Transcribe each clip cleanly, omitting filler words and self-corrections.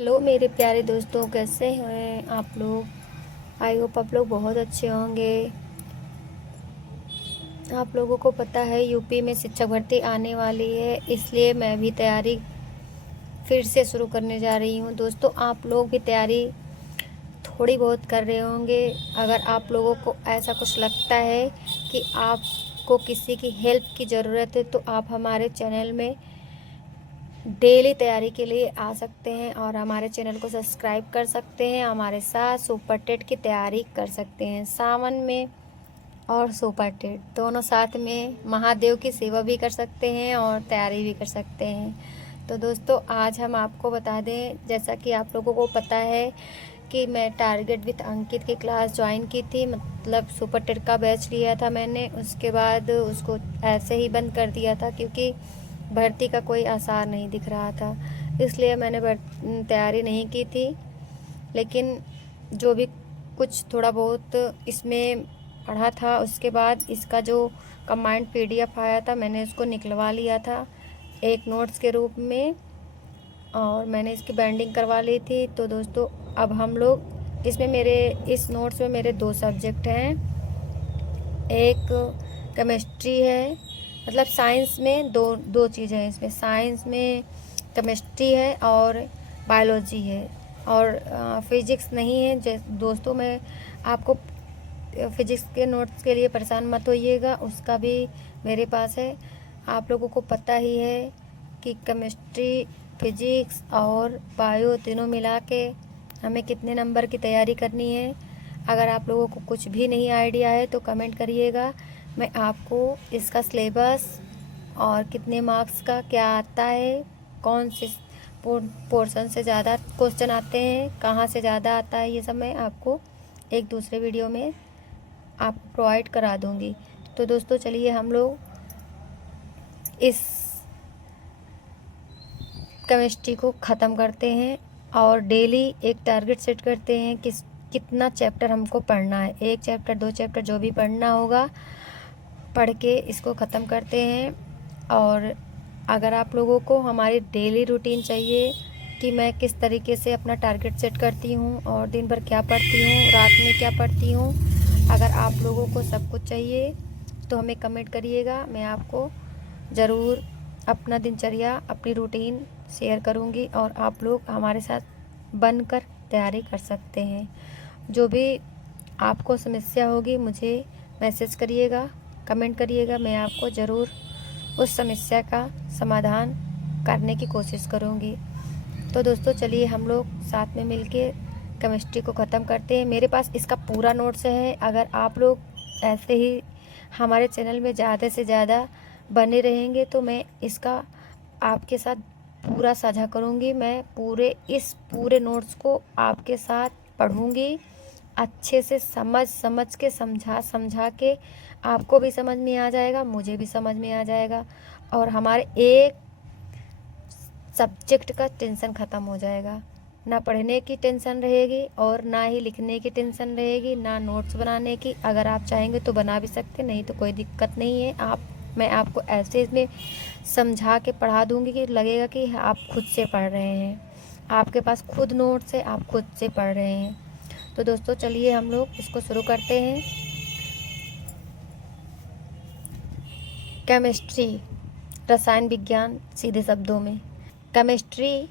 Hello मेरे प्यारे दोस्तों, कैसे हैं आप लोग। आई होप आप लोग बहुत अच्छे होंगे। आप लोगों को पता है यूपी में शिक्षक भर्ती आने वाली है, इसलिए मैं भी तैयारी फिर से शुरू करने जा रही हूँ। दोस्तों, आप लोग भी तैयारी थोड़ी बहुत कर रहे होंगे। अगर आप लोगों को ऐसा कुछ लगता है कि आपको किसी की हेल्प की ज़रूरत है, तो आप हमारे चैनल में डेली तैयारी के लिए आ सकते हैं और हमारे चैनल को सब्सक्राइब कर सकते हैं। हमारे साथ सुपर टेट की तैयारी कर सकते हैं। सावन में और सुपर टेट दोनों साथ में महादेव की सेवा भी कर सकते हैं और तैयारी भी कर सकते हैं। तो दोस्तों, आज हम आपको बता दें, जैसा कि आप लोगों को पता है कि मैं टारगेट विद अंकित की क्लास ज्वाइन की थी, मतलब सुपर टेट का बैच लिया था मैंने। उसके बाद उसको ऐसे ही बंद कर दिया था क्योंकि भर्ती का कोई आसार नहीं दिख रहा था, इसलिए मैंने तैयारी नहीं की थी। लेकिन जो भी कुछ थोड़ा बहुत इसमें पढ़ा था, उसके बाद इसका जो कंबाइंड पीडीएफ आया था, मैंने इसको निकलवा लिया था एक नोट्स के रूप में और मैंने इसकी बाइंडिंग करवा ली थी। तो दोस्तों, अब हम लोग इसमें इस नोट्स में मेरे 2 सब्जेक्ट हैं। एक केमिस्ट्री है, मतलब साइंस में दो दो चीज़ें हैं इसमें। साइंस में केमिस्ट्री है और बायोलॉजी है, और फिजिक्स नहीं है। दोस्तों, मैं आपको फिजिक्स के नोट्स के लिए परेशान मत होइएगा, उसका भी मेरे पास है। आप लोगों को पता ही है कि केमिस्ट्री, फिजिक्स और बायो तीनों मिला के हमें कितने नंबर की तैयारी करनी है। अगर आप लोगों को कुछ भी नहीं आइडिया है तो कमेंट करिएगा, मैं आपको इसका सिलेबस और कितने मार्क्स का क्या आता है, कौन से पोर्शन से ज़्यादा क्वेश्चन आते हैं, कहाँ से ज़्यादा आता है, ये सब मैं आपको एक दूसरे वीडियो में आपको प्रोवाइड करा दूँगी। तो दोस्तों, चलिए हम लोग इस केमिस्ट्री को ख़त्म करते हैं और डेली एक टारगेट सेट करते हैं कि कितना चैप्टर हमको पढ़ना है। 1 चैप्टर 2 चैप्टर जो भी पढ़ना होगा पढ़ के इसको ख़त्म करते हैं। और अगर आप लोगों को हमारी डेली रूटीन चाहिए कि मैं किस तरीके से अपना टारगेट सेट करती हूँ और दिन भर क्या पढ़ती हूँ, रात में क्या पढ़ती हूँ, अगर आप लोगों को सब कुछ चाहिए तो हमें कमेंट करिएगा। मैं आपको ज़रूर अपना दिनचर्या, अपनी रूटीन शेयर करूँगी और आप लोग हमारे साथ बनकर तैयारी कर सकते हैं। जो भी आपको समस्या होगी मुझे मैसेज करिएगा, कमेंट करिएगा, मैं आपको ज़रूर उस समस्या का समाधान करने की कोशिश करूँगी। तो दोस्तों, चलिए हम लोग साथ में मिलके केमिस्ट्री को ख़त्म करते हैं। मेरे पास इसका पूरा नोट्स है। अगर आप लोग ऐसे ही हमारे चैनल में ज़्यादा से ज़्यादा बने रहेंगे तो मैं इसका आपके साथ पूरा साझा करूँगी। मैं पूरे नोट्स को आपके साथ पढ़ूँगी, अच्छे से समझ के समझा के आपको भी समझ में आ जाएगा, मुझे भी समझ में आ जाएगा और हमारे एक सब्जेक्ट का टेंशन ख़त्म हो जाएगा। ना पढ़ने की टेंशन रहेगी और ना ही लिखने की टेंशन रहेगी, ना नोट्स बनाने की। अगर आप चाहेंगे तो बना भी सकते, नहीं तो कोई दिक्कत नहीं है। मैं आपको ऐसे इसमें समझा के पढ़ा दूँगी कि लगेगा कि आप खुद से पढ़ रहे हैं, आपके पास खुद नोट्स है, आप खुद से पढ़ रहे हैं। तो दोस्तों, चलिए हम लोग इसको शुरू करते हैं। केमिस्ट्री, रसायन विज्ञान सीधे शब्दों में। केमिस्ट्री,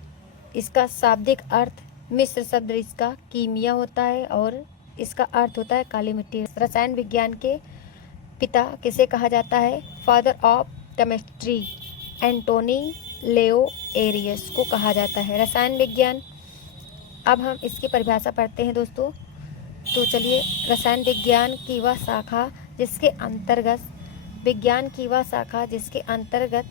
इसका शाब्दिक अर्थ मिश्र शब्द इसका कीमिया होता है और इसका अर्थ होता है काली मिट्टी। रसायन विज्ञान के पिता किसे कहा जाता है? फादर ऑफ केमिस्ट्री एंटोनी लेओ एरियस को कहा जाता है। रसायन विज्ञान, अब हम इसकी परिभाषा पढ़ते हैं दोस्तों। तो चलिए, रसायन विज्ञान की वह शाखा जिसके अंतर्गत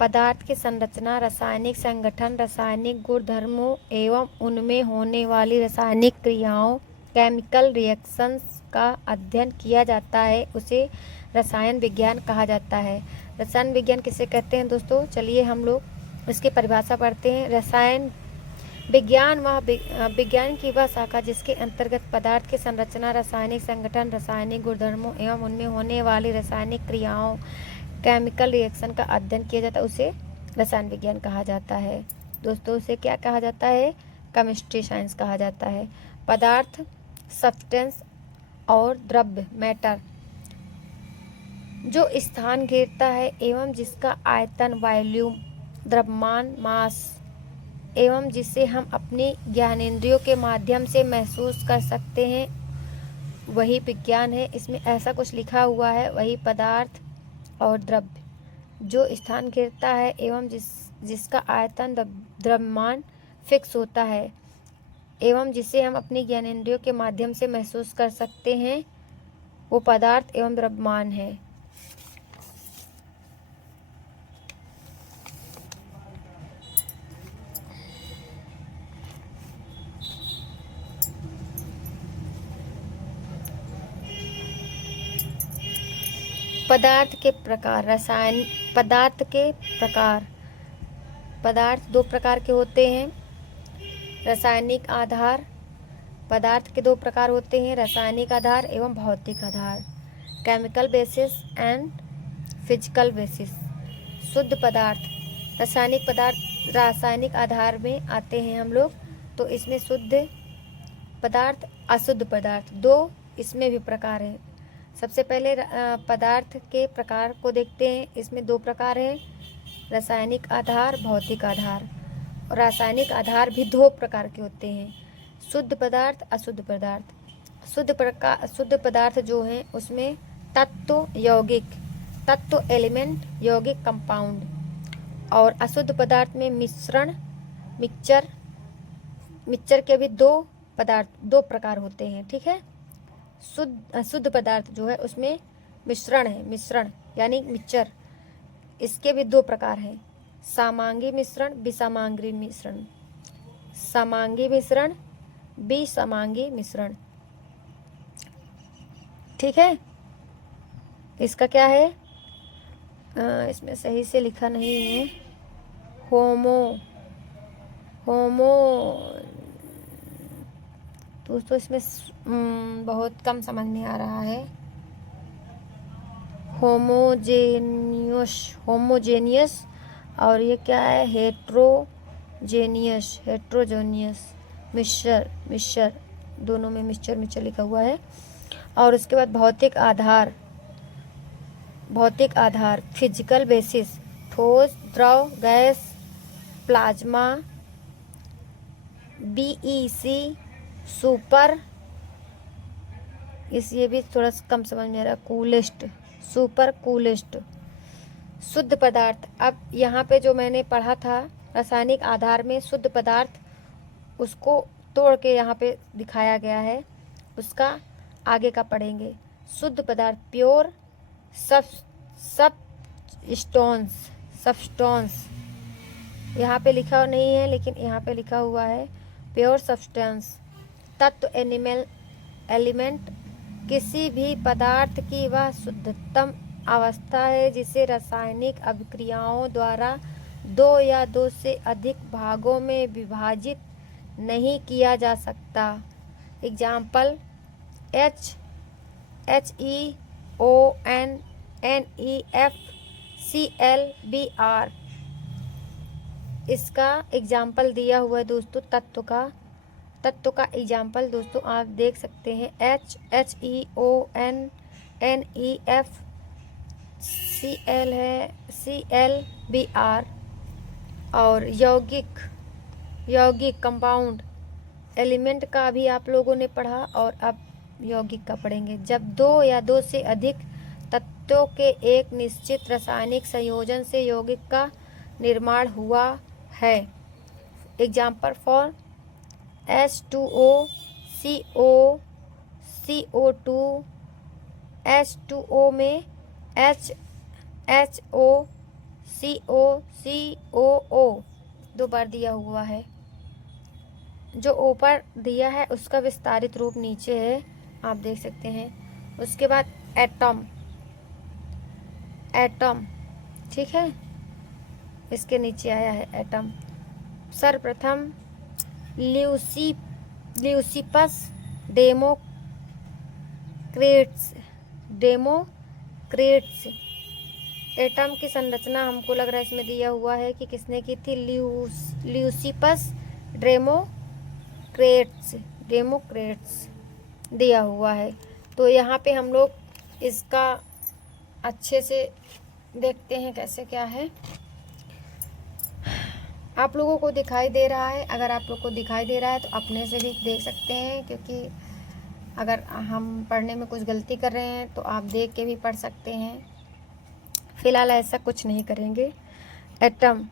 पदार्थ की संरचना, रासायनिक संगठन, रासायनिक गुणधर्मों एवं उनमें होने वाली रासायनिक क्रियाओं, केमिकल रिएक्शंस का अध्ययन किया जाता है, उसे रसायन विज्ञान कहा जाता है। रसायन विज्ञान किसे कहते हैं दोस्तों? चलिए हम लोग इसकी परिभाषा पढ़ते हैं। रसायन विज्ञान विज्ञान की वह शाखा जिसके अंतर्गत पदार्थ की संरचना, रासायनिक संगठन, रासायनिक गुणधर्मों एवं उनमें होने वाली रासायनिक क्रियाओं, केमिकल रिएक्शन का अध्ययन किया जाता है, उसे रसायन विज्ञान कहा जाता है। दोस्तों, उसे क्या कहा जाता है? केमिस्ट्री साइंस कहा जाता है। पदार्थ सब्सटेंस और द्रव्य मैटर, जो स्थान घेरता है एवं जिसका आयतन वॉल्यूम द्रव्यमान मास एवं जिसे हम अपनी ज्ञानेंद्रियों के माध्यम से महसूस कर सकते हैं, वही विज्ञान है। इसमें ऐसा कुछ लिखा हुआ है, वही पदार्थ और द्रव्य, जो स्थान घेरता है एवं जिसका आयतन द्रव्यमान फिक्स होता है एवं जिसे हम अपनी ज्ञानेंद्रियों के माध्यम से महसूस कर सकते हैं, वो पदार्थ एवं द्रव्यमान है। पदार्थ के प्रकार, पदार्थ दो प्रकार के होते हैं। रासायनिक आधार, पदार्थ के दो प्रकार होते हैं, रासायनिक आधार एवं भौतिक आधार। Chemical basis and physical basis. शुद्ध पदार्थ, रासायनिक आधार में आते हैं हम लोग, तो इसमें शुद्ध पदार्थ अशुद्ध पदार्थ, दो इसमें भी प्रकार हैं। सबसे पहले पदार्थ के प्रकार को देखते हैं। इसमें दो प्रकार हैं, रासायनिक आधार, भौतिक आधार। और रासायनिक आधार भी दो प्रकार के होते हैं, शुद्ध पदार्थ अशुद्ध पदार्थ। शुद्ध पदार्थ जो हैं उसमें तत्व एलिमेंट यौगिक कंपाउंड, और अशुद्ध पदार्थ में मिक्सचर के भी दो प्रकार होते हैं। ठीक है, शुद्ध पदार्थ जो है उसमें मिश्रण यानी मिक्सचर, इसके भी दो प्रकार हैं, समांगी मिश्रण, विसमांगी मिश्रण। समांगी मिश्रण, विसमांगी मिश्रण। ठीक है, इसका क्या है, इसमें सही से लिखा नहीं है, होमो दोस्तों इसमें बहुत कम समझ में आ रहा है। होमोजेनियस और ये क्या है, हेट्रोजेनियस। मिक्सचर दोनों में मिक्सचर लिखा हुआ है। और उसके बाद भौतिक आधार फिजिकल बेसिस, ठोस, द्रव, गैस, प्लाज्मा, बीईसी, सुपर, ये भी थोड़ा कम समझ में आ रहा, सुपर कूलेस्ट। शुद्ध पदार्थ, अब यहाँ पे जो मैंने पढ़ा था रासायनिक आधार में शुद्ध पदार्थ, उसको तोड़ के यहाँ पे दिखाया गया है, उसका आगे का पढ़ेंगे। शुद्ध पदार्थ प्योर सबस्टेंस, यहाँ पे लिखा नहीं है लेकिन यहाँ पे लिखा हुआ है प्योर सब्सटेंस। तत्व एलिमेंट, किसी भी पदार्थ की वह शुद्धतम अवस्था है जिसे रासायनिक अभिक्रियाओं द्वारा दो या दो से अधिक भागों में विभाजित नहीं किया जा सकता। एग्जाम्पल HEONNEFCl इसका एग्जाम्पल दिया हुआ है दोस्तों। तत्व का एग्जाम्पल दोस्तों आप देख सकते हैं, HEONNEFCl है, ClBr। और यौगिक कंपाउंड एलिमेंट का भी आप लोगों ने पढ़ा, और अब यौगिक का पढ़ेंगे। जब दो या दो से अधिक तत्वों के एक निश्चित रासायनिक संयोजन से यौगिक का निर्माण हुआ है। Example for H2O, CO2, H2O में HHO, COCOO दो बार दिया हुआ है। जो ऊपर दिया है उसका विस्तारित रूप नीचे है, आप देख सकते हैं। उसके बाद एटम, ठीक है, इसके नीचे आया है एटम। सर्वप्रथम ल्यूसिपस डेमोक्रिटस। एटम की संरचना हमको लग रहा है इसमें दिया हुआ है कि किसने की थी, ल्यूसिपस डेमोक्रेट्स दिया हुआ है। तो यहाँ पे हम लोग इसका अच्छे से देखते हैं कैसे क्या है। आप लोगों को दिखाई दे रहा है? अगर आप लोग को दिखाई दे रहा है तो अपने से भी देख सकते हैं, क्योंकि अगर हम पढ़ने में कुछ गलती कर रहे हैं तो आप देख के भी पढ़ सकते हैं। फ़िलहाल ऐसा कुछ नहीं करेंगे। एटम,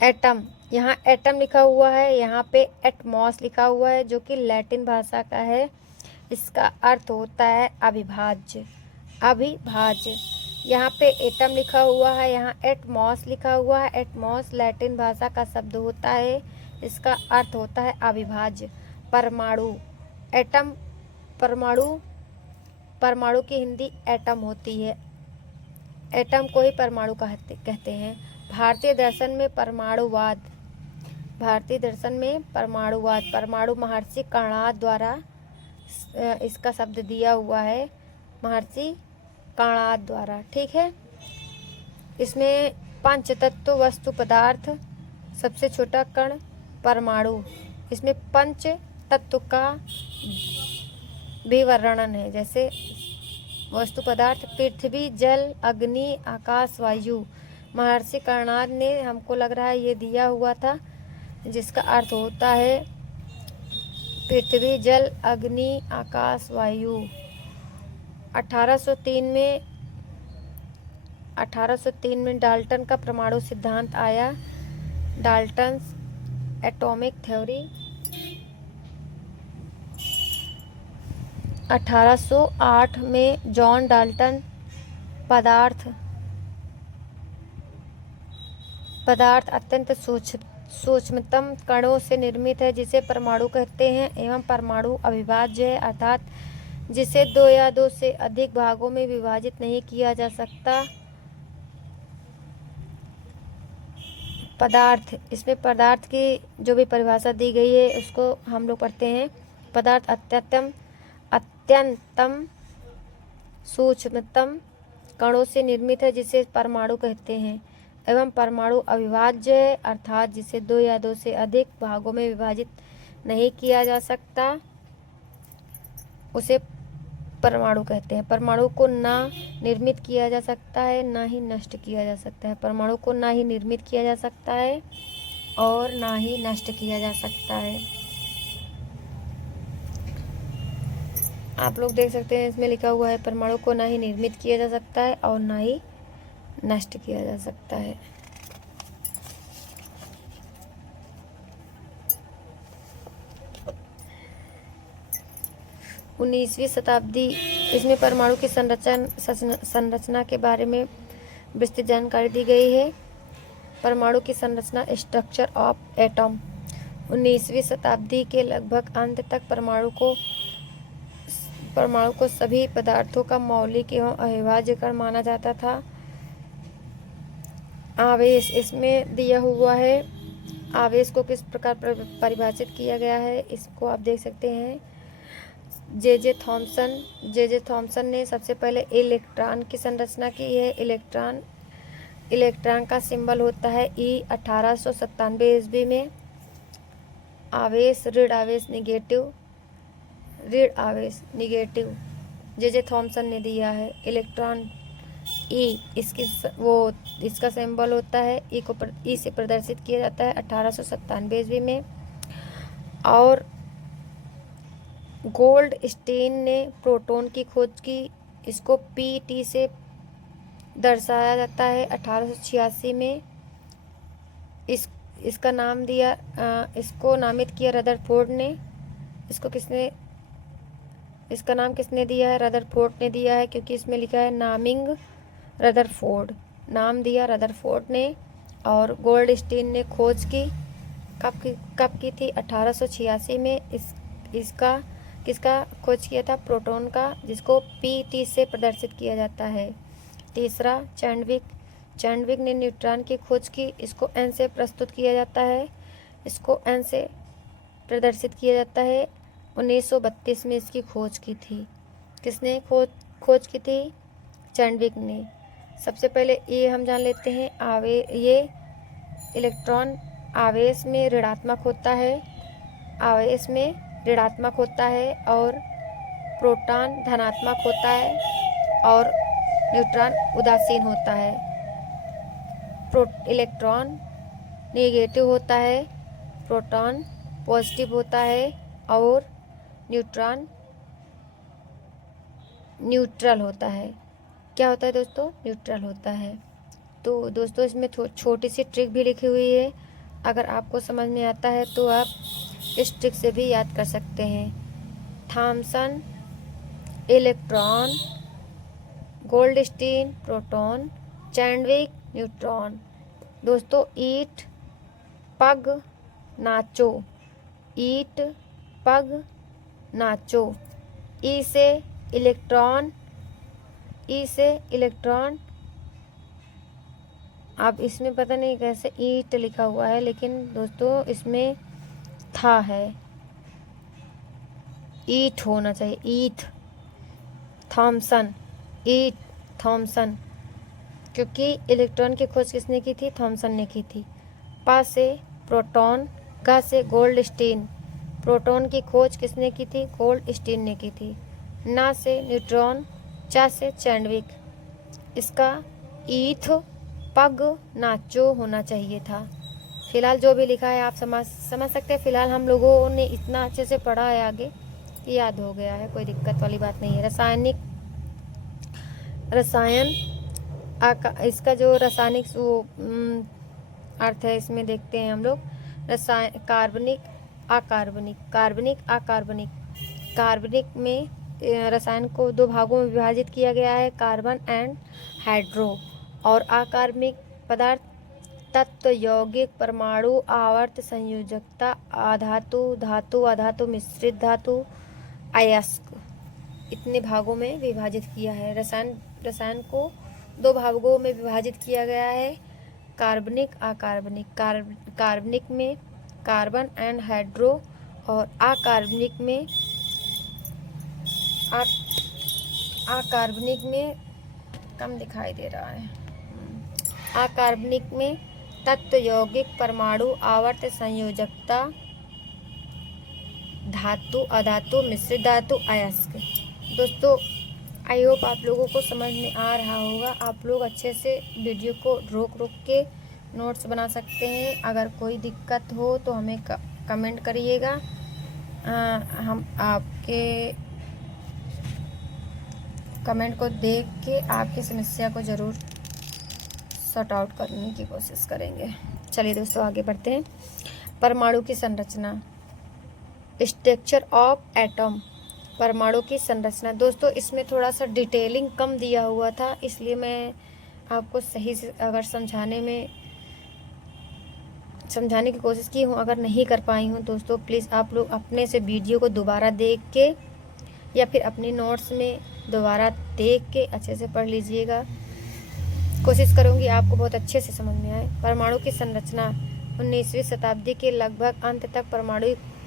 एटम, यहाँ एटम लिखा हुआ है, यहाँ पे एटमॉस लिखा हुआ है जो कि लैटिन भाषा का है। इसका अर्थ होता है अविभाज्य, अविभाज्य। यहाँ पे एटम लिखा हुआ है, यहाँ एटमॉस लिखा हुआ है। एटमॉस लैटिन भाषा का शब्द होता है, इसका अर्थ होता है अविभाज्य। परमाणु, एटम, परमाणु, परमाणु की हिंदी एटम होती है। एटम को ही परमाणु कहते हैं। भारतीय दर्शन में परमाणुवाद, भारतीय दर्शन में परमाणुवाद, परमाणु महर्षि कर्णाद द्वारा इसका शब्द दिया हुआ है, महर्षि कर्णाद द्वारा। ठीक है। इसमें पंच तत्व, वस्तु, पदार्थ, सबसे छोटा कण परमाणु, इसमें पंच तत्व का भी वर्णन है। जैसे वस्तु पदार्थ पृथ्वी, जल, अग्नि, आकाश, वायु। महर्षि कर्णाद ने, हमको लग रहा है ये दिया हुआ था, जिसका अर्थ होता है पृथ्वी, जल, अग्नि, आकाश, वायु। 1803 में डाल्टन का परमाणु सिद्धांत आया, डाल्टन्स एटॉमिक थ्योरी। 1808 में जॉन डाल्टन पदार्थ अत्यंत सूक्ष्मतम कणों से निर्मित है जिसे परमाणु कहते हैं, एवं परमाणु अविभाज्य है, अर्थात जिसे दो या दो से अधिक भागों में विभाजित नहीं किया जा सकता। पदार्थ, इसमें पदार्थ की जो भी परिभाषा दी गई है उसको हम लोग पढ़ते हैं। पदार्थ अत्यंतम सूक्ष्मतम कणों से निर्मित है जिसे परमाणु कहते हैं, एवं परमाणु अविभाज्य है, अर्थात जिसे दो या दो से अधिक भागों में विभाजित नहीं किया जा सकता, उसे परमाणु कहते हैं। परमाणु को ना निर्मित किया जा सकता है, ना ही नष्ट किया जा सकता है। परमाणु को ना ही निर्मित किया जा सकता है और ना ही नष्ट किया जा सकता है। आप लोग देख सकते हैं, इसमें लिखा हुआ है परमाणु को ना ही निर्मित किया जा सकता है और ना ही नष्ट किया जा सकता है। उन्नीसवीं शताब्दी, इसमें परमाणु की संरचना के बारे में विस्तृत जानकारी दी गई है। परमाणु की संरचना, स्ट्रक्चर ऑफ एटम। 19वीं शताब्दी के लगभग अंत तक परमाणु को सभी पदार्थों का मौलिक एवं अविभाज्य कण माना जाता था। आवेश, इसमें दिया हुआ है आवेश को किस प्रकार परिभाषित किया गया है, इसको आप देख सकते हैं। जे थॉमसन ने सबसे पहले इलेक्ट्रॉन की संरचना की है। इलेक्ट्रॉन का सिंबल होता है ई। 1897 ईस्वी में आवेश, ऋण आवेश निगेटिव जे थॉमसन ने दिया है। इलेक्ट्रॉन ई, इसका सिंबल होता है ई से प्रदर्शित किया जाता है 1897 ईस्वी में। और गोल्ड स्टीन ने प्रोटॉन की खोज की, इसको पी से दर्शाया जाता है 1886 में। इसका नाम दिया, इसको नामित किया रदरफोर्ड ने। इसका नाम किसने दिया है? रदरफोर्ड ने दिया है, क्योंकि इसमें लिखा है नामिंग रदरफोर्ड, नाम दिया रदरफोर्ड ने। और गोल्ड स्टीन ने खोज की, कब की थी? 1886 में। किसका खोज किया था? प्रोटॉन का, जिसको पी से प्रदर्शित किया जाता है। तीसरा, चैंडविक ने न्यूट्रॉन की खोज की, इसको एन से प्रस्तुत किया जाता है, इसको एन से प्रदर्शित किया जाता है। 1932 में इसकी खोज की थी। किसने खोज की थी? चैंडविक ने। सबसे पहले ये हम जान लेते हैं, ये इलेक्ट्रॉन आवेश में ऋणात्मक होता है, आवेश में ऋणात्मक होता है, और प्रोटॉन धनात्मक होता है और न्यूट्रॉन उदासीन होता है। इलेक्ट्रॉन नेगेटिव होता है, प्रोटॉन पॉजिटिव होता है और न्यूट्रॉन न्यूट्रल होता है। क्या होता है दोस्तों? न्यूट्रल होता है। तो दोस्तों इसमें छोटी सी ट्रिक भी लिखी हुई है, अगर आपको समझ में आता है तो आप इस ट्रिक से भी याद कर सकते हैं। Thomson electron, Goldstein proton, Chadwick neutron. दोस्तों ईट पग नाचो, ईट पग नाचो। ई से इलेक्ट्रॉन, ई से इलेक्ट्रॉन। अब इसमें पता नहीं कैसे ईट लिखा हुआ है, लेकिन दोस्तों इसमें था है, ईट होना चाहिए, ईट। थॉमसन, ईट थॉमसन, क्योंकि इलेक्ट्रॉन की खोज किसने की थी? थॉमसन ने की थी। पा से प्रोटॉन, गा से गोल्डस्टीन। प्रोटॉन की खोज किसने की थी? गोल्डस्टीन ने की थी। ना से न्यूट्रॉन, चा से चैडविक। इसका ईथ पग नाचो होना चाहिए था। फिलहाल जो भी लिखा है आप समझ सकते हैं। फिलहाल हम लोगों ने इतना अच्छे से पढ़ा है आगे कि याद हो गया है, कोई दिक्कत वाली बात नहीं है। रसायन इसका जो रासायनिक अर्थ है इसमें देखते हैं हम लोग। कार्बनिक अकार्बनिक, कार्बनिक अकार्बनिक। कार्बनिक में रसायन को दो भागों में विभाजित किया गया है, कार्बन एंड हाइड्रो। और अकार्बनिक पदार्थ तत्व, यौगिक, परमाणु, आवर्त संयोजकता, अधातु, धातु, अधातु मिश्रित धातु, अयस्क, इतने भागों में विभाजित किया है। रसायन को दो भागों में विभाजित किया गया है, कार्बनिक अकार्बनिक। कार्बनिक में कार्बन एंड हाइड्रो, और अकार्बनिक में कम दिखाई दे रहा है। अकार्बनिक में तत्व, यौगिक, परमाणु, आवर्त संयोजकता, धातु, अधातु मिश्रित धातु, अयस्क। दोस्तों आई होप आप लोगों को समझ में आ रहा होगा। आप लोग अच्छे से वीडियो को रोक के नोट्स बना सकते हैं। अगर कोई दिक्कत हो तो हमें कमेंट करिएगा, हम आपके कमेंट को देख के आपकी समस्या को ज़रूर सॉर्ट आउट करने की कोशिश करेंगे। चलिए दोस्तों आगे बढ़ते हैं। परमाणु की संरचना, स्ट्रक्चर ऑफ एटम। परमाणु की संरचना दोस्तों इसमें थोड़ा सा डिटेलिंग कम दिया हुआ था, इसलिए मैं आपको सही से अगर समझाने की कोशिश की हूँ, अगर नहीं कर पाई हूँ दोस्तों प्लीज़ आप लोग अपने से वीडियो को दोबारा देख के या फिर अपनी नोट्स में दोबारा देख के अच्छे से पढ़ लीजिएगा। कोशिश करूँगी आपको बहुत अच्छे से समझ में आए। परमाणु की संरचना 19वीं शताब्दी के लगभग अंत तक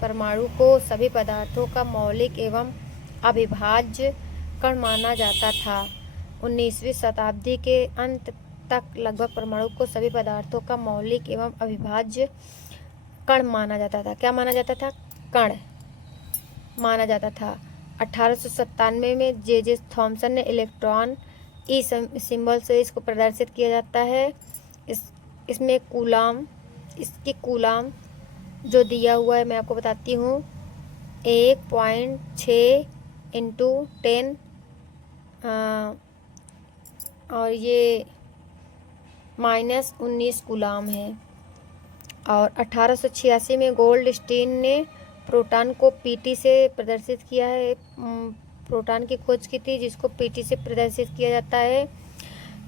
परमाणु को सभी पदार्थों का मौलिक एवं अविभाज्य कण माना जाता था। 19वीं शताब्दी के अंत तक लगभग परमाणु को सभी पदार्थों का मौलिक एवं अविभाज्य कण माना जाता था। क्या माना जाता था? कण माना जाता था। 1897 में जे थॉमसन ने इलेक्ट्रॉन ई सिंबल से इसको प्रदर्शित किया जाता है। इसमें इसकी कूलाम जो दिया हुआ है मैं आपको बताती हूँ, 1.6 × 10 और ये -19 कूलाम है। और 1886 में गोल्डस्टीन ने प्रोटॉन को पीटी से प्रदर्शित किया है। प्रोटॉन की खोज की थी जिसको पीटी से प्रदर्शित किया जाता है।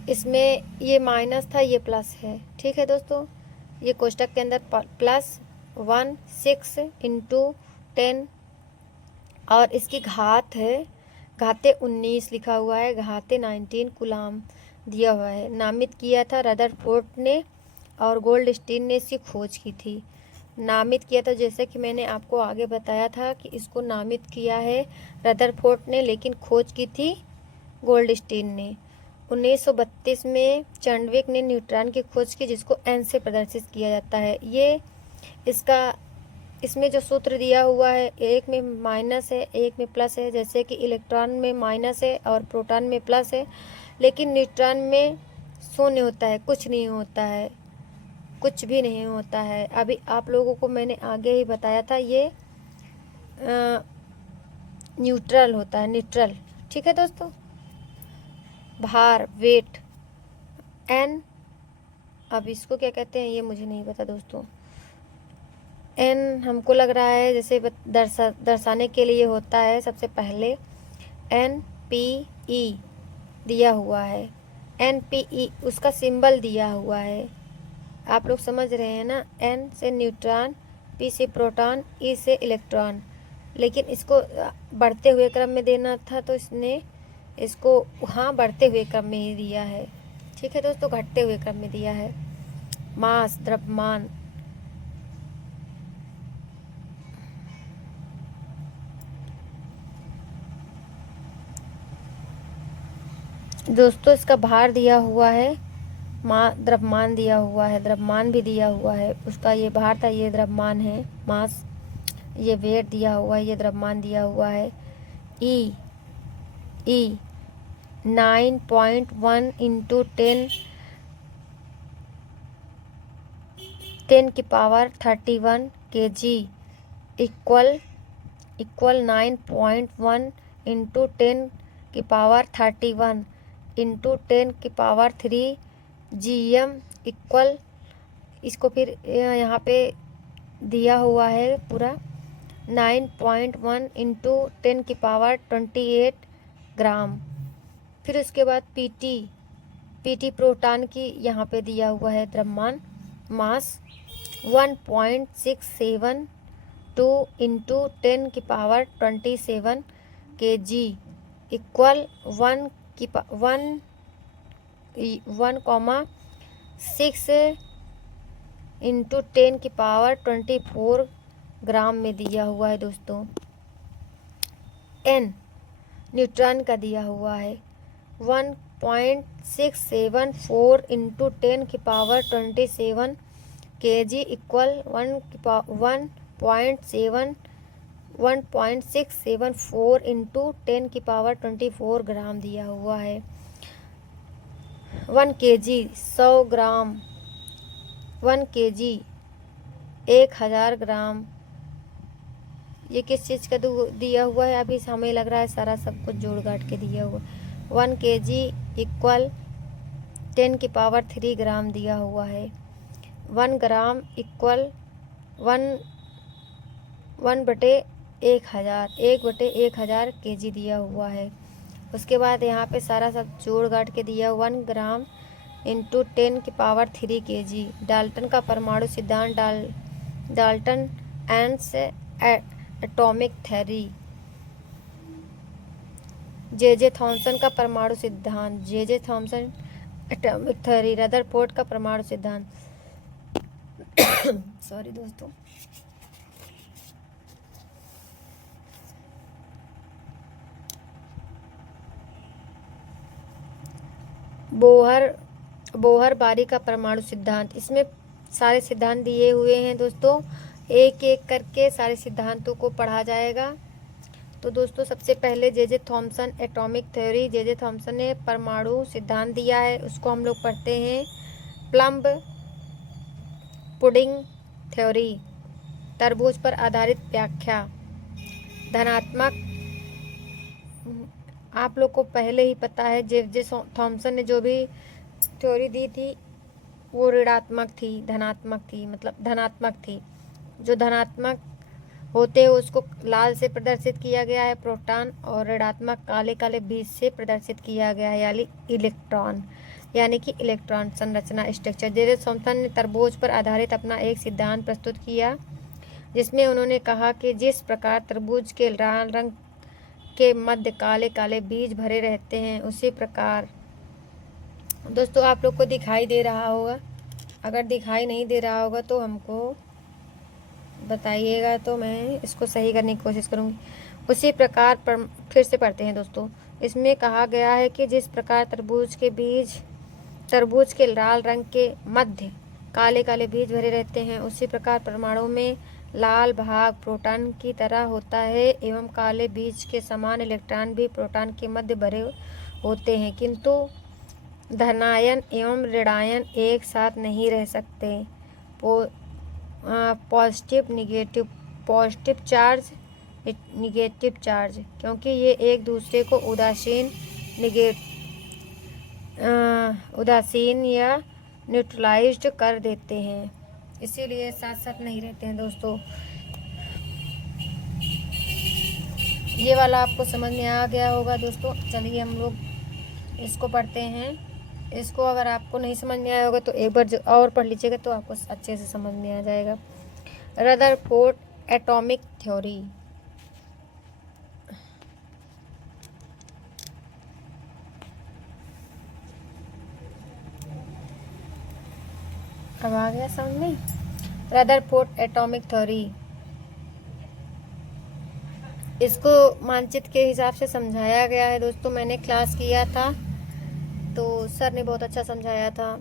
इसमें ये माइनस था, ये प्लस है। ठीक है दोस्तों, ये कोष्टक के अंदर +16 × 10 और इसकी घाते 19 लिखा हुआ है, घाते 19 कूलाम दिया हुआ है। नामित किया था रदरफोर्ड ने और गोल्डस्टीन ने इसकी खोज की थी। नामित किया था जैसे कि मैंने आपको आगे बताया था कि इसको नामित किया है रदरफोर्ड ने, लेकिन खोज की थी गोल्डस्टीन ने। 1932 में चार्विक ने न्यूट्रॉन की खोज की, जिसको एन से प्रदर्शित किया जाता है। ये इसमें जो सूत्र दिया हुआ है, एक में माइनस है, एक में प्लस है। जैसे कि इलेक्ट्रॉन में माइनस है और प्रोटॉन में प्लस है, लेकिन न्यूट्रॉन में शून्य होता है, कुछ नहीं होता है, कुछ भी नहीं होता है। अभी आप लोगों को मैंने आगे ही बताया था, ये न्यूट्रल होता है, न्यूट्रल। ठीक है दोस्तों। भार, वेट, एन, अब इसको क्या कहते हैं ये मुझे नहीं पता दोस्तों। एन हमको लग रहा है जैसे दर्शाने के लिए होता है। सबसे पहले एन पी ई दिया हुआ है, एन पी ई उसका सिंबल दिया हुआ है। आप लोग समझ रहे हैं ना। एन से न्यूट्रॉन, पी से प्रोटॉन, ई से इलेक्ट्रॉन। लेकिन इसको बढ़ते हुए क्रम में देना था, तो इसने इसको हाँ बढ़ते हुए क्रम में ही दिया है। ठीक है दोस्तों, घटते हुए क्रम में दिया है। मास, द्रव्यमान, दोस्तों इसका भार दिया हुआ है, द्रव्यमान दिया हुआ है, द्रव्यमान भी दिया हुआ है। उसका ये भार था, ये द्रव्यमान है। मास, ये वेट दिया हुआ है, ये द्रव्यमान दिया हुआ है। ई 9.1 इंटू 10 की पावर 31 kg इक्वल 9.1 इंटू 10 की पावर 31 इंटू 10 की पावर 3 GM इक्वल, इसको फिर यहाँ पे दिया हुआ है पूरा 9.1 इंटू 10 की पावर 28 ग्राम। फिर उसके बाद पीटी प्रोटॉन की यहाँ पे दिया हुआ है द्रव्यमान। मास 1.672 इंटू 10 की पावर 27 kg इक्वल 1,6 इंटू 10 की पावर 24 ग्राम में दिया हुआ है दोस्तों। एन न्यूट्रॉन का दिया हुआ है 1.674 इंटू 10 की पावर 27 kg इक्वल 1.674 इंटू 10 की पावर 24 ग्राम दिया हुआ है। 1 kg 100 ग्राम, 1 kg 1000 ग्राम। ये किस चीज़ का दिया हुआ है? अभी हमें लग रहा है सारा सब कुछ जोड़ घाट के दिया हुआ। 1 kg इक्वल 10 की पावर 3 ग्राम दिया हुआ है। 1 ग्राम इक्वल 1/1000 kg दिया हुआ है। उसके बाद यहाँ पे सारा सब जोड़ घाट के दिया 1 ग्राम इंटू 10 की पावर 3 kg। डाल्टन का परमाणु सिद्धांत, Dalton ends atomic theory. J Thomson का परमाणु सिद्धांत, J Thomson atomic theory. Rutherford का परमाणु सिद्धांत। सॉरी दोस्तों। बोहर बारी का परमाणु सिद्धांत। इसमें सारे सिद्धांत दिए हुए हैं दोस्तों, एक एक करके सारे सिद्धांतों को पढ़ा जाएगा। तो दोस्तों सबसे पहले J Thomson atomic theory, J Thomson ने परमाणु सिद्धांत दिया है, उसको हम लोग पढ़ते हैं। प्लम्ब पुडिंग थ्योरी, तरबूज पर आधारित व्याख्या। धनात्मक, आप लोग को पहले ही पता है जे थॉमसन ने जो भी थ्योरी दी थी वो ऋणात्मक थी, धनात्मक थी, मतलब धनात्मक थी। जो धनात्मक होते हैं उसको लाल से प्रदर्शित किया गया है प्रोटॉन, और ऋणात्मक काले काले बीज से प्रदर्शित किया गया है यानी इलेक्ट्रॉन, यानी कि इलेक्ट्रॉन संरचना स्ट्रक्चर। जे थॉमसन ने तरबूज पर आधारित अपना एक सिद्धांत प्रस्तुत किया, जिसमें उन्होंने कहा कि जिस प्रकार तरबूज के लाल रंग के मध्य काले काले बीज भरे रहते हैं, उसी प्रकार दोस्तों आप लोग को दिखाई दे रहा होगा। अगर दिखाई नहीं दे रहा होगा तो हमको बताइएगा, तो मैं इसको सही करने की कोशिश करूँगी। उसी प्रकार फिर से पढ़ते हैं दोस्तों। इसमें कहा गया है कि जिस प्रकार तरबूज के लाल रंग के मध्य काले काले बीज भरे रहते हैं, उसी प्रकार परमाणु में लाल भाग प्रोटॉन की तरह होता है एवं काले बीज के समान इलेक्ट्रॉन भी प्रोटॉन के मध्य भरे होते हैं, किंतु धनायन एवं ऋणायन एक साथ नहीं रह सकते। पॉजिटिव चार्ज निगेटिव चार्ज, क्योंकि ये एक दूसरे को उदासीन या न्यूट्रलाइज्ड कर देते हैं, इसीलिए साथ साथ नहीं रहते हैं। दोस्तों ये वाला आपको समझ में आ गया होगा। दोस्तों चलिए हम लोग इसको पढ़ते हैं। इसको अगर आपको नहीं समझ में आया होगा तो एक बार और पढ़ लीजिएगा तो आपको अच्छे से समझ में आ जाएगा। Rutherford atomic theory. अब आ गया समझ में। रदरफोर्ड एटॉमिक थ्योरी, इसको मानचित्र के हिसाब से समझाया गया है। दोस्तों मैंने क्लास किया था तो सर ने बहुत अच्छा समझाया था।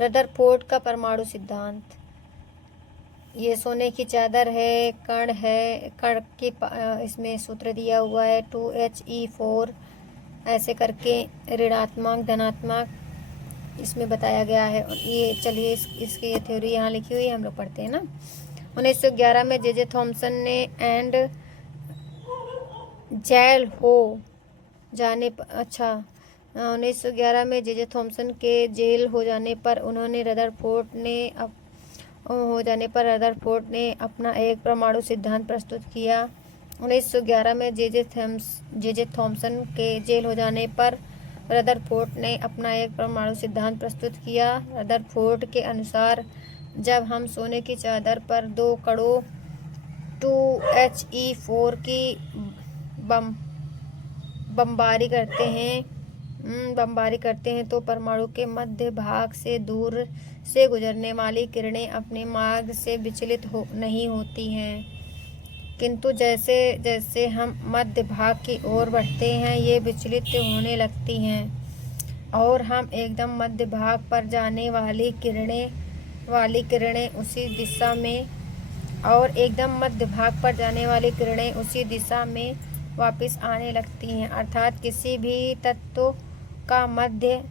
रदरफोर्ड का परमाणु सिद्धांत, ये सोने की चादर है, कण है, कण की इसमें सूत्र दिया हुआ है 2He4 ऐसे करके ऋणात्मक धनात्मक इसमें बताया गया है। और ये चलिए इसकी ये थ्योरी यहाँ लिखी हुई है, हम लोग पढ़ते हैं ना। 1911 में जे थॉमसन ने एंड जेल हो जाने पर 1911 में जे थॉमसन के जेल हो जाने पर रदरफोर्ड ने अपना एक परमाणु सिद्धांत प्रस्तुत किया। 1911 में जे थॉमसन के जेल हो जाने पर रदरफोर्ड ने अपना एक परमाणु सिद्धांत प्रस्तुत किया। रदरफोर्ड के अनुसार जब हम सोने की चादर पर 2 कणों 2He4 की बमबारी करते हैं तो परमाणु के मध्य भाग से दूर से गुजरने वाली किरणें अपने मार्ग से विचलित नहीं होती हैं, किंतु जैसे जैसे हम मध्य भाग की ओर बढ़ते हैं ये विचलित होने लगती हैं और हम एकदम मध्य भाग पर जाने वाली किरणें उसी दिशा में वापस आने लगती हैं। अर्थात किसी भी तत्व का मध्य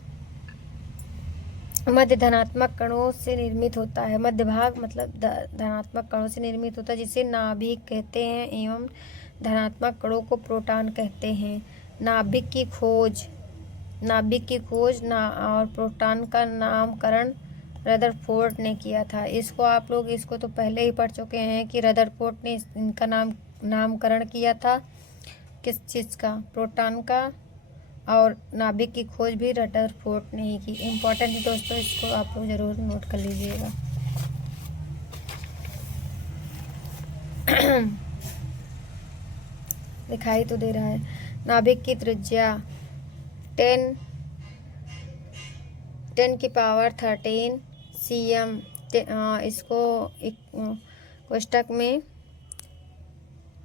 धनात्मक कणों से निर्मित होता है। मध्य भाग मतलब धनात्मक कणों से निर्मित होता है, जिसे नाभिक कहते हैं एवं धनात्मक कणों को प्रोटॉन कहते हैं। नाभिक की खोज और प्रोटॉन का नामकरण रदरफोर्ड ने किया था। इसको आप लोग इसको तो पहले ही पढ़ चुके हैं कि रदरफोर्ड ने इनका नामकरण किया था किस चीज़ का, प्रोटॉन का, और नाभिक की खोज भी रदरफोर्ड ने ही की। इम्पोर्टेंट है दोस्तों, इसको आप लोग ज़रूर नोट कर लीजिएगा। दिखाई तो दे रहा है। नाभिक की त्रिज्या 10 की पावर 13 cm, इसको कोष्टक में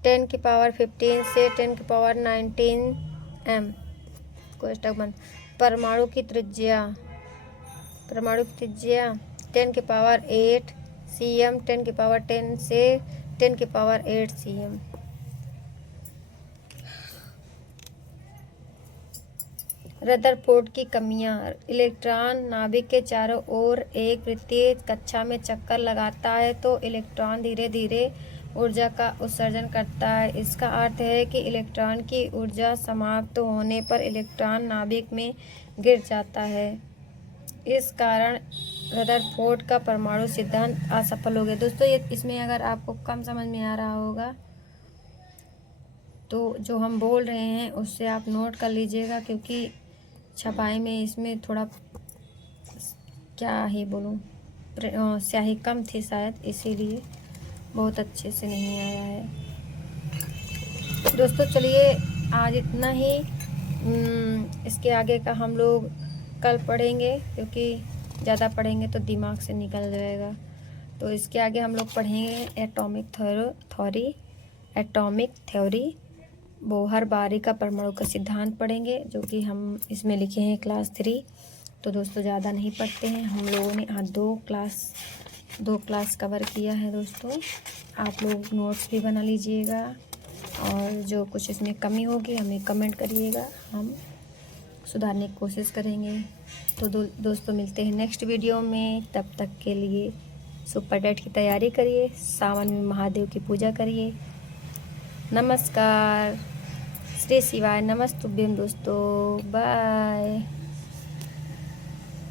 10 की पावर 15 से 10 की पावर 19 m कोष्टक बंद। परमाणु की त्रिज्या 10 की पावर 8 cm, 10 की पावर 10 से 10 की पावर 8 cm। रदरफोर्ड की कमियां। इलेक्ट्रॉन नाभिक के चारों ओर एक वृत्तीय कक्षा में चक्कर लगाता है तो इलेक्ट्रॉन धीरे धीरे ऊर्जा का उत्सर्जन करता है। इसका अर्थ है कि इलेक्ट्रॉन की ऊर्जा समाप्त होने पर इलेक्ट्रॉन नाभिक में गिर जाता है। इस कारण रदरफोर्ड का परमाणु सिद्धांत असफल हो गया। दोस्तों ये इसमें अगर आपको कम समझ में आ रहा होगा तो जो हम बोल रहे हैं उससे आप नोट कर लीजिएगा, क्योंकि छपाई में इसमें थोड़ा क्या ही बोलूँ स्याही कम थी शायद, इसीलिए बहुत अच्छे से नहीं आया है। दोस्तों चलिए आज इतना ही। इसके आगे का हम लोग कल पढ़ेंगे, क्योंकि ज़्यादा पढ़ेंगे तो दिमाग से निकल जाएगा। तो इसके आगे हम लोग पढ़ेंगे एटॉमिक थ्योरी। वो हर बारी का परमाणु का सिद्धांत पढ़ेंगे, जो कि हम इसमें लिखे हैं क्लास 3। तो दोस्तों ज़्यादा नहीं पढ़ते हैं, हम लोगों ने आज दो क्लास कवर किया है दोस्तों। आप लोग नोट्स भी बना लीजिएगा, और जो कुछ इसमें कमी होगी हमें कमेंट करिएगा, हम सुधारने की कोशिश करेंगे। तो दोस्तों मिलते हैं नेक्स्ट वीडियो में। तब तक के लिए सुपर डेट की तैयारी करिए, सावन में महादेव की पूजा करिए। नमस्कार, श्री शिवाय, नमस्तुभ्यम दोस्तों, बाय।